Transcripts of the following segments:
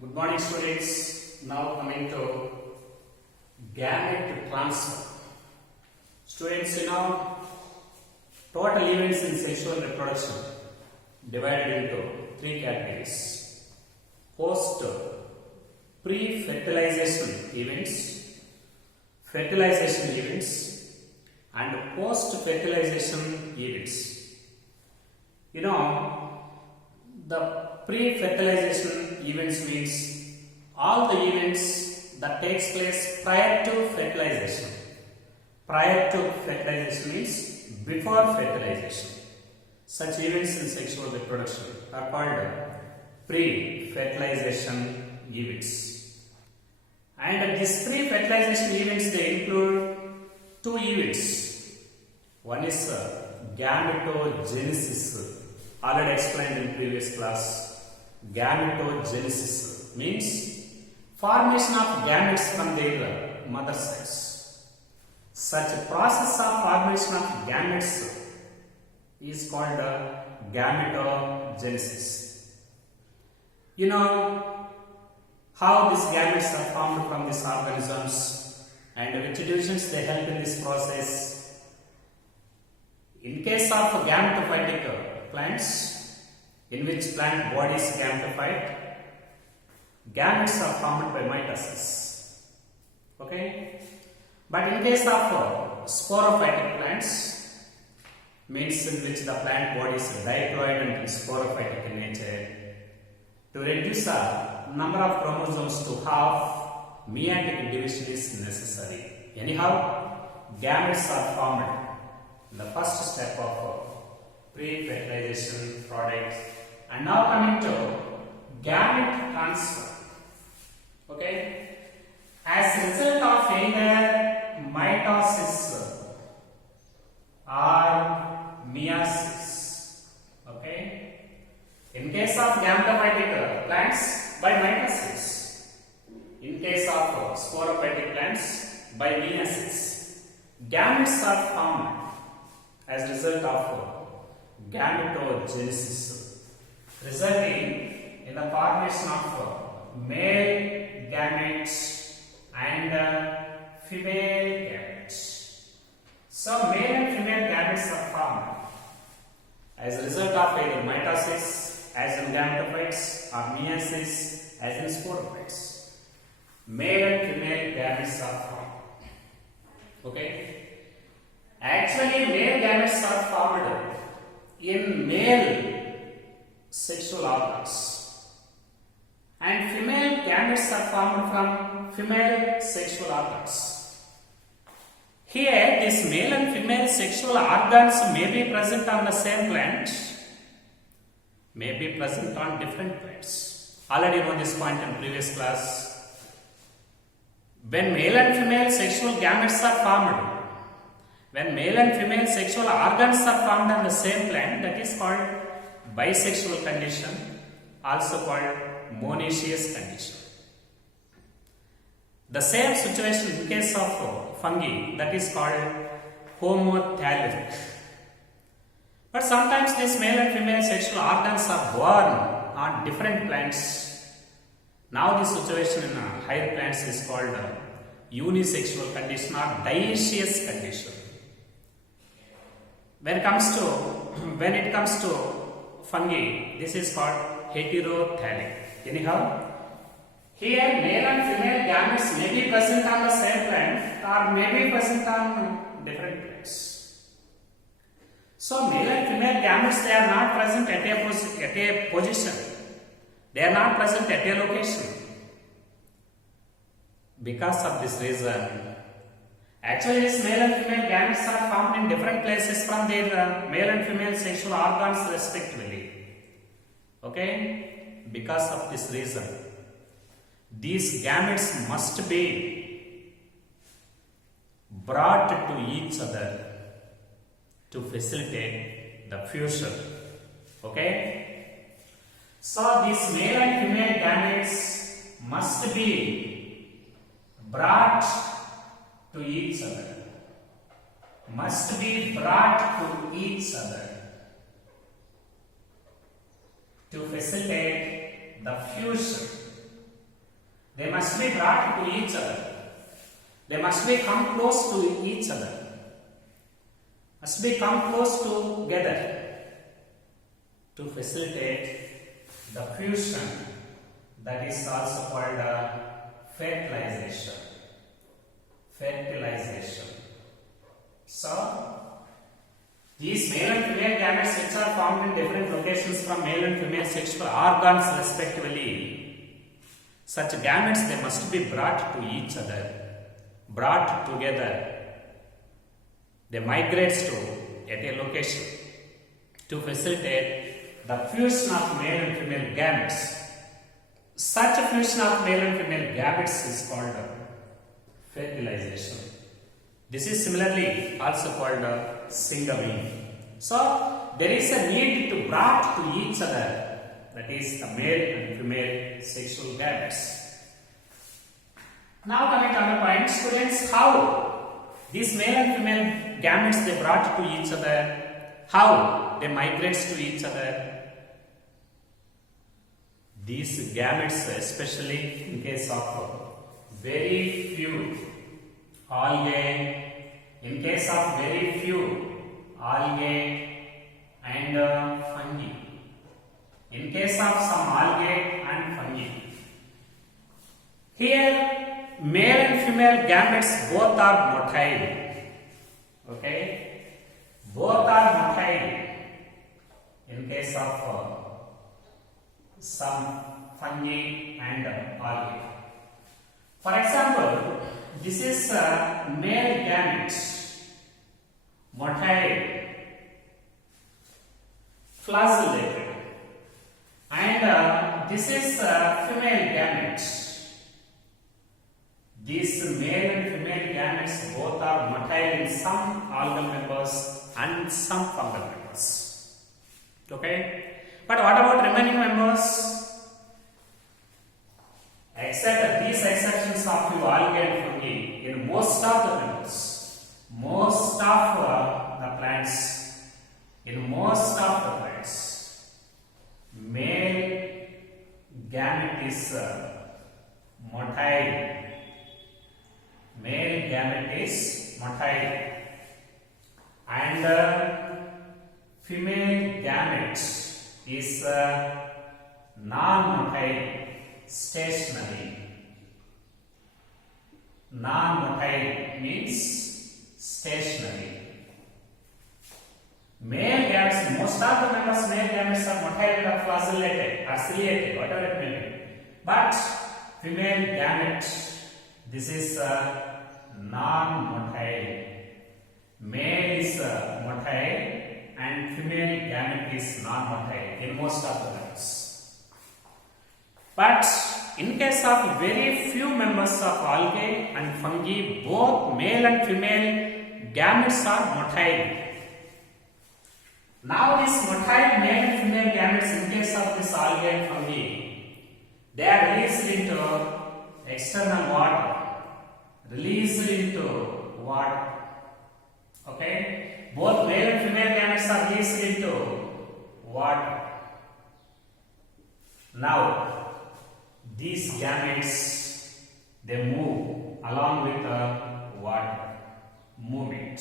Good morning, students. Now coming to gamete transfer. Students, total events in sexual reproduction divided into three categories: post pre-fertilization events, fertilization events, and post-fertilization events. The pre-fertilization events means all the events that takes place prior to fertilization. Prior to fertilization means before fertilization. Such events in sexual reproduction are called pre-fertilization events. And these pre-fertilization events, they include two events. One is gametogenesis. Already explained in previous class. Gametogenesis means formation of gametes from their mother cells. Such a process of formation of gametes is called gametogenesis. You know how these gametes are formed from these organisms and which divisions they help in this process. In case of gametophytic plants, in which plant body is gametophyte, gametes are formed by mitosis. Okay? But in case of sporophytic plants, means in which the plant body is diploid and sporophytic in nature, to reduce the number of chromosomes to half, meiotic division is necessary. Anyhow, gametes are formed. The first step of pre-fertilization product. And now coming to gamete transfer. Okay? As a result of either mitosis or meiosis. Okay? In case of gametophytic plants, by mitosis. In case of sporophytic plants, by meiosis. Gametes are formed as a result of gametogenesis, resulting in the formation of male gametes and female gametes. So, male and female gametes are formed as a result of either mitosis, as in gametophytes, or meiosis, as in sporophytes. Male and female gametes are formed. Okay? Actually, male gametes are formed in male sexual organs and female gametes are formed from female sexual organs. Here, these male and female sexual organs may be present on the same plant, may be present on different plants. Already know this point in previous class. When male and female sexual gametes are formed, when male and female sexual organs are formed on the same plant, that is called bisexual condition, also called monoecious condition. The same situation in case of fungi, that is called homothallic. But sometimes these male and female sexual organs are born on different plants. Now the situation in higher plants is called unisexual condition or dioecious condition. When it comes to fungi, this is called heterothallic. Anyhow, here male and female gametes may be present on the same plant or may be present on different plants. So, male and female gametes, they are not present at a position. They are not present at a location. Because of this reason, actually, these male and female gametes are found in different places from their male and female sexual organs respectively. Okay? Because of this reason, these gametes must be brought to each other to facilitate the fusion. Okay? So, these male and female gametes must be brought to each other, must be brought to each other to facilitate the fusion must be brought to each other. They must be come close to each other. Must be come close together to facilitate the fusion. That is also called fertilization. Fertilization. So, these male and female gametes which are found in different locations from male and female sexual organs respectively, such gametes they must be brought to each other, brought together. They migrate to at a location to facilitate the fusion of male and female gametes. Such a fusion of male and female gametes is called fertilization. This is similarly also called singamy. So there is a need to brought to each other, that is the male and female sexual gametes. Now coming to other point, students, how these male and female gametes they brought to each other, how they migrate to each other. These gametes, especially in case of very few algae, in case of very few algae and fungi, in case of some algae and fungi, here male and female gametes both are motile. Okay, both are motile in case of some fungi and algae. For example, this is male gamete, motile, flagellated, and this is female gamete. These male and female gametes both are motile in some algal members and some fungal members. Okay. But what about remaining members? Except these exceptions of few algae and fungi, in most of the members, most of the plants, in most of the plants, male gamete is motile. Male gamete is motile, and female gamete is non-motile, stationary. Non-motile means stationary. Male gametes, most of the members, male gametes are motile or flagellated or ciliated, whatever it may be. But female gamete, this is non-motile. Male is motile and female gamete is non-motile in most of the members. But in case of very few members of algae and fungi, both male and female gametes are motile. Now these motile male and female gametes, in case of this algae and fungi, they are released into external water. Released into water. Okay? Both male and female gametes are released into water. Now, these gametes, they move along with the water movement.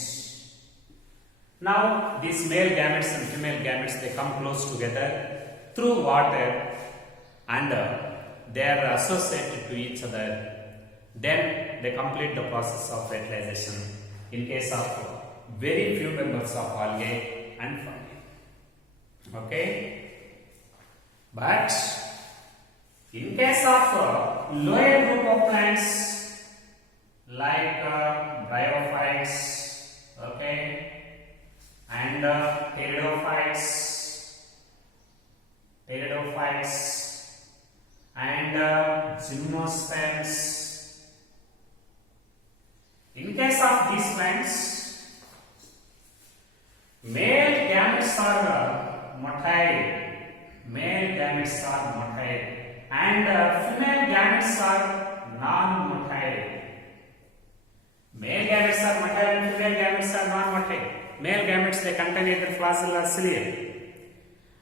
Now, these male gametes and female gametes, they come close together through water, and they are associated to each other. Then they complete the process of fertilization in case of very few members of algae and fungi. Okay? But in case of lower group of plants like bryophytes, okay, and pteridophytes, and gymnosperms. In case of these plants, male gametes are motile, and female gametes are non-motile. Male gametes are motile and female gametes are non-motile. Male gametes, they contain either flagella or cilia.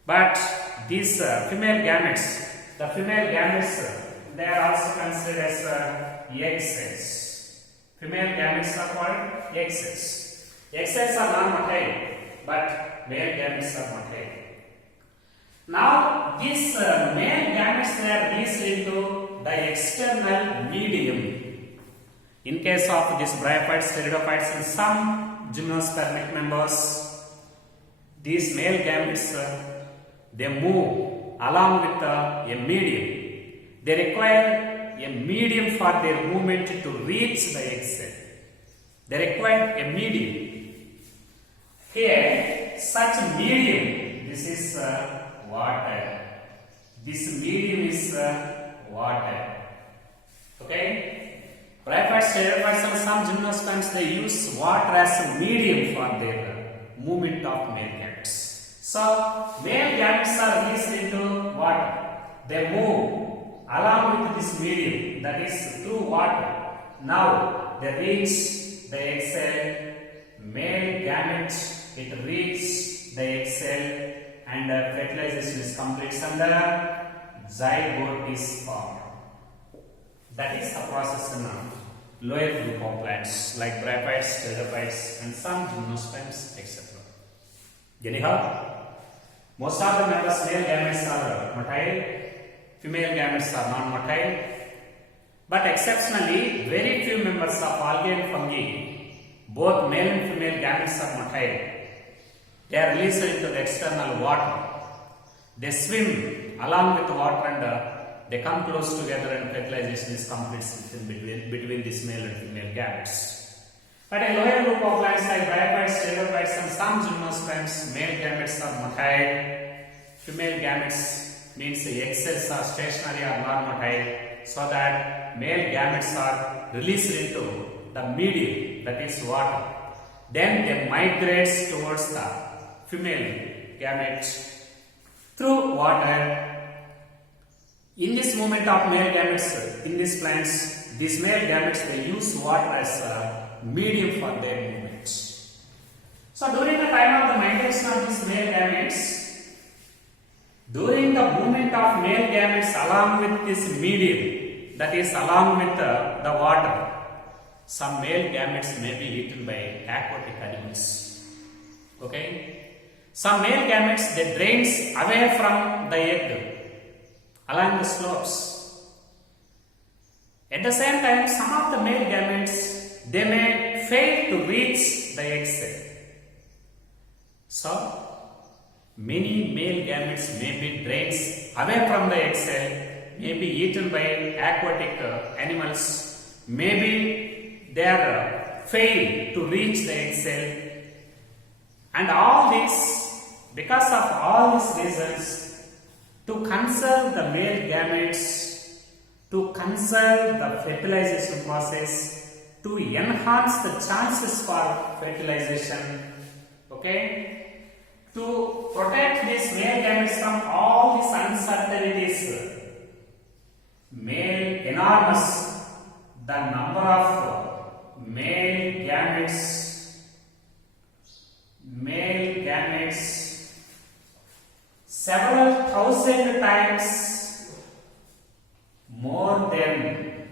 But these female gametes, the female gametes, they are also considered as egg cells. Female gametes are called egg cells. Egg cells are non-motile, but male gametes are motile. Now, these male gametes they are released into the external medium. In case of these bryophytes, pteridophytes, and some gymnospermic members, these male gametes they move along with a medium. They require a medium for their movement to reach the egg cell. They require a medium. Here, such medium, this is water. This medium is water. Okay? Bryophytes, pteridophytes, and some gymnosperms they use water as a medium for their movement of male gametes. So, male gametes are released into water. They move along with this medium, that is through water. Now, they reach the egg cell. Male gamete, it reaches the egg cell, and fertilization is complete and the zygote is formed. That is the process in lower group of plants like bryophytes, pteridophytes, and some gymnosperms, etc. Anyhow, most of the members male gametes are motile, female gametes are non-motile, but exceptionally, very few members of algae and fungi, both male and female gametes are motile. They are released into the external water. They swim along with the water and they come close together and fertilization is complete between these male and female gametes. But a lower group of plants like bryophytes, pteridophytes, and some gymnosperms, male gametes are motile. Female gametes means the egg cells are stationary or non-motile, so that male gametes are released into the medium, that is water. Then they migrate towards the female gametes through water. In this movement of male gametes in these plants, these male gametes they use water as a medium for their movement. So during the time of the migration of these male gametes, during the movement of male gametes along with this medium, that is along with the water, some male gametes may be eaten by aquatic animals. Okay? Some male gametes they drains away from the egg along the slopes. At the same time, some of the male gametes they may fail to reach the egg cell. So, many male gametes may be drains away from the egg cell, may be eaten by aquatic animals, maybe they are fail to reach the egg cell, and all this, because of all these reasons, to conserve the male gametes, to conserve the fertilization process, to enhance the chances for fertilization, okay, to protect these male gametes from all these uncertainties, male enormous, the number of male gametes several thousand times more than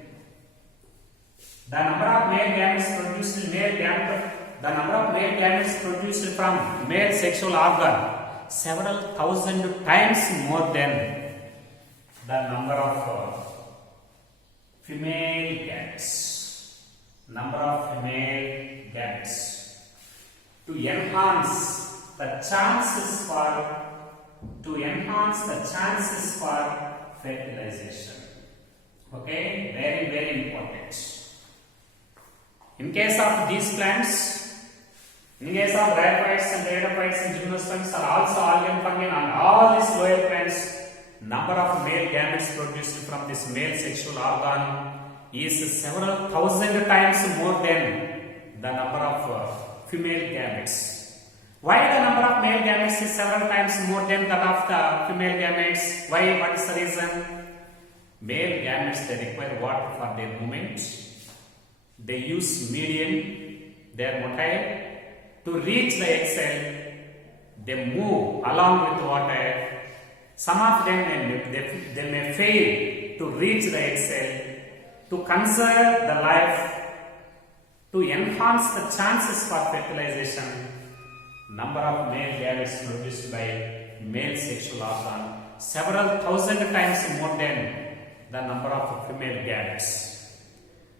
the number of male gametes produced from male sexual organ, several thousand times more than the number of female gametes. To enhance the chances for fertilization. Okay, very, very important. In case of these plants, in case of bryophytes and pteridophytes and gymnosperms are also algae and fungi, and all these lower plants, number of male gametes produced from this male sexual organ is several thousand times more than the number of female gametes. Why the number of male gametes is several times more than that of the female gametes? Why? What is the reason? Male gametes they require water for their movement. They use medium, they are motile. To reach the egg cell, they move along with water, Some of them they may fail to reach the egg cell, to conserve the life, to enhance the chances for fertilization. Number of male gametes produced by male sexual organ several thousand times more than the number of female gametes.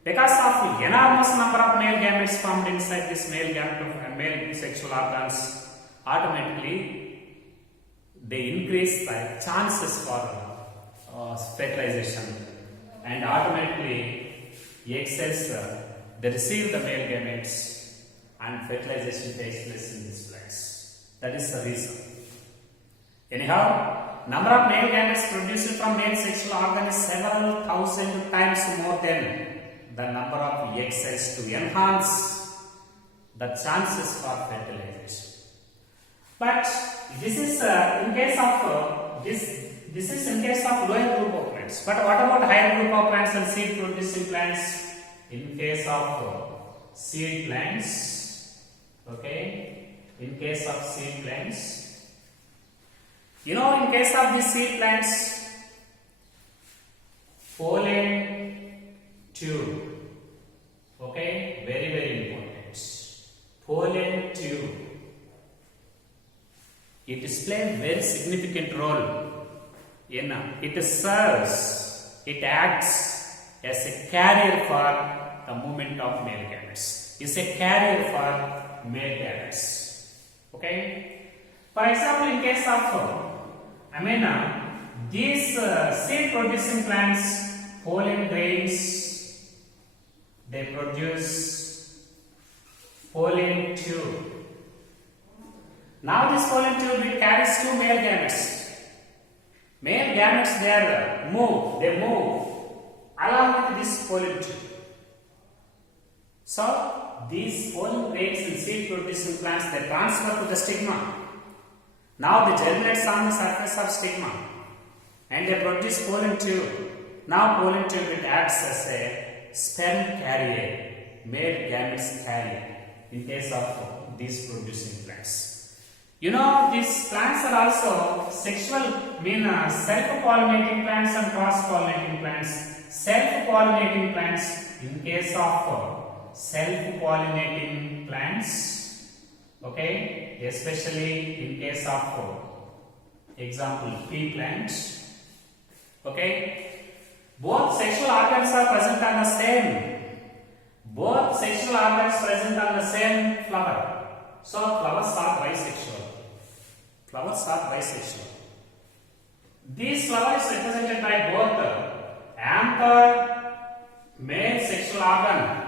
Because of enormous number of male gametes formed inside this male sexual organs, automatically they increase the chances for fertilization, and automatically egg cells they receive the male gametes and fertilization takes place in this place. That is the reason. Anyhow, number of male gametes produced from male sexual organ is several thousand times more than the number of egg cells to enhance the chances for fertilization. But this is in case of this is in case of lower group of plants. But what about higher group of plants and seed producing plants? In case of seed plants, okay, in case of seed plants, you know, in case of these seed plants, pollen tube, okay, very important. Pollen tube, it displays very significant role in it serves, it acts as a carrier for the movement of male gametes. Is a carrier for male gametes. Okay. For example, in case of these seed producing plants, pollen grains, they produce pollen tube. Now this pollen tube it carries two male gametes. Male gametes they move along with this pollen tube. So these pollen grains in seed producing plants they transfer to the stigma. Now they germinate on the surface of stigma and they produce pollen tube. Now pollen tube it acts as a sperm carrier, male gametes carrier in case of these producing plants. You know, these plants are also self-pollinating plants and cross-pollinating plants. Self-pollinating plants, in case of self-pollinating plants, okay, especially in case of example pea plants, okay, both sexual organs are present on the same. Both sexual organs present on the same flower. So flowers are bisexual. Flowers are bisexual. These flowers represented by both anther, male sexual organ,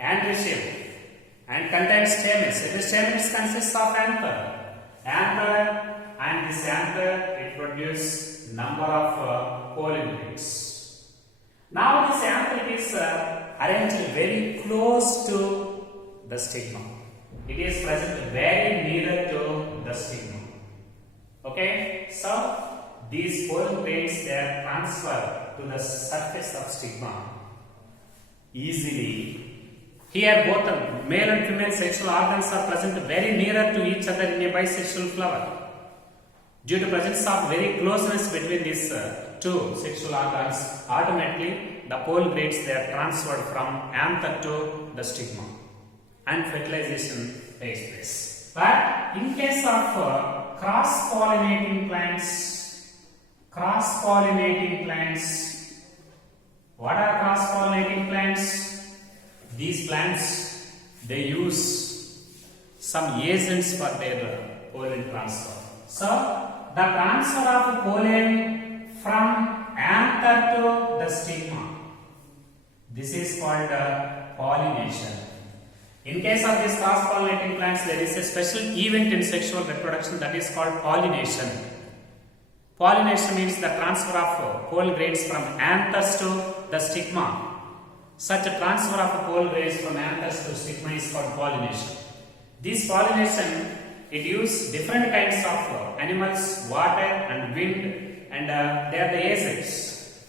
androecium, and contains stamens. This stamens consists of anther. Anther, and this anther it produces number of pollen grains. Now this anther is arranged very close to the stigma. It is present very near to the stigma. Okay, so these pollen grains they are transferred to the surface of stigma easily. Here both the male and female sexual organs are present very nearer to each other in a bisexual flower. Due to presence of very closeness between these two sexual organs, automatically the pollen grains they are transferred from anther to the stigma and fertilization takes place. But in case of cross-pollinating plants, what are cross-pollinating plants? These plants they use some agents for their pollen transfer. So the transfer of pollen from anther to the stigma, this is called pollination. In case of these cross-pollinating plants, there is a special event in sexual reproduction that is called pollination. Pollination means the transfer of pollen grains from anthers to the stigma. Such a transfer of pollen grains from anthers to stigma is called pollination. This pollination, it uses different kinds of animals, water and wind, and they are the agents.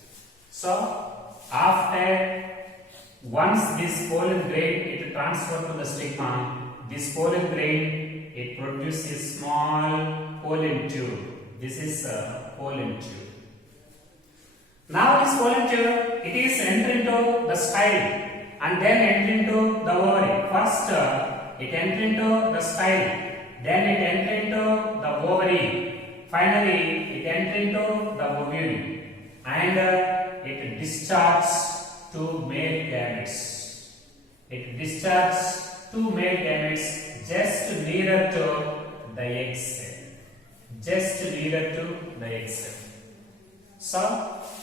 So, after once this pollen grain it transferred to the stigma, this pollen grain it produces small pollen tube. This is pollen tube. Now this pollen tube, it is enter into the style and then enter into the ovary. First it enter into the style, then it enter into the ovary, finally it enter into the ovary, and it discharges two male gametes. It discharges two male gametes just nearer to the egg cell. Just nearer to the egg cell. So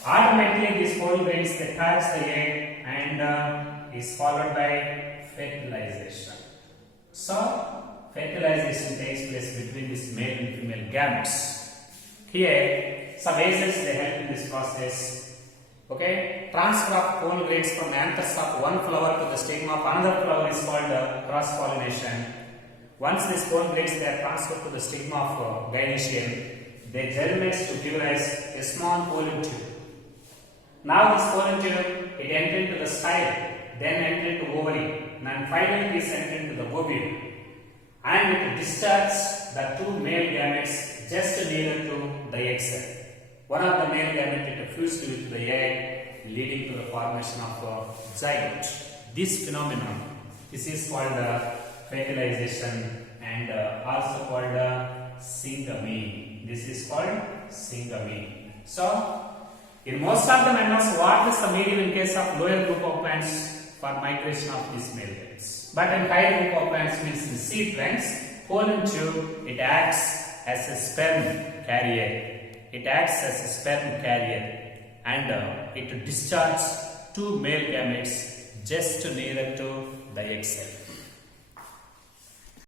automatically these pollen grains they touch the egg and is followed by fertilization. So fertilization takes place between this male and female gametes. Here some agents they help in this process. Okay, transfer of pollen grains from the anthers of one flower to the stigma of another flower is called cross pollination. Once these pollen grains they are transferred to the stigma of gynoecium, they germinate to give rise a small pollen tube. Now this pollen tube it enters into the style, then enters into ovary, and finally it is entered into the ovule, and it discharges the two male gametes just nearer to the egg cell. One of the male gametes it fused with the egg, leading to the formation of zygote. This phenomenon, this is called fertilization and also called syngamy. This is called syngamy. So, in most of the mammals, what is the medium in case of lower group of plants for migration of these male gametes? But in higher group of plants, means in seed plants, pollen tube it acts as a sperm carrier. It acts as a sperm carrier and it discharges two male gametes just nearer to the egg cell.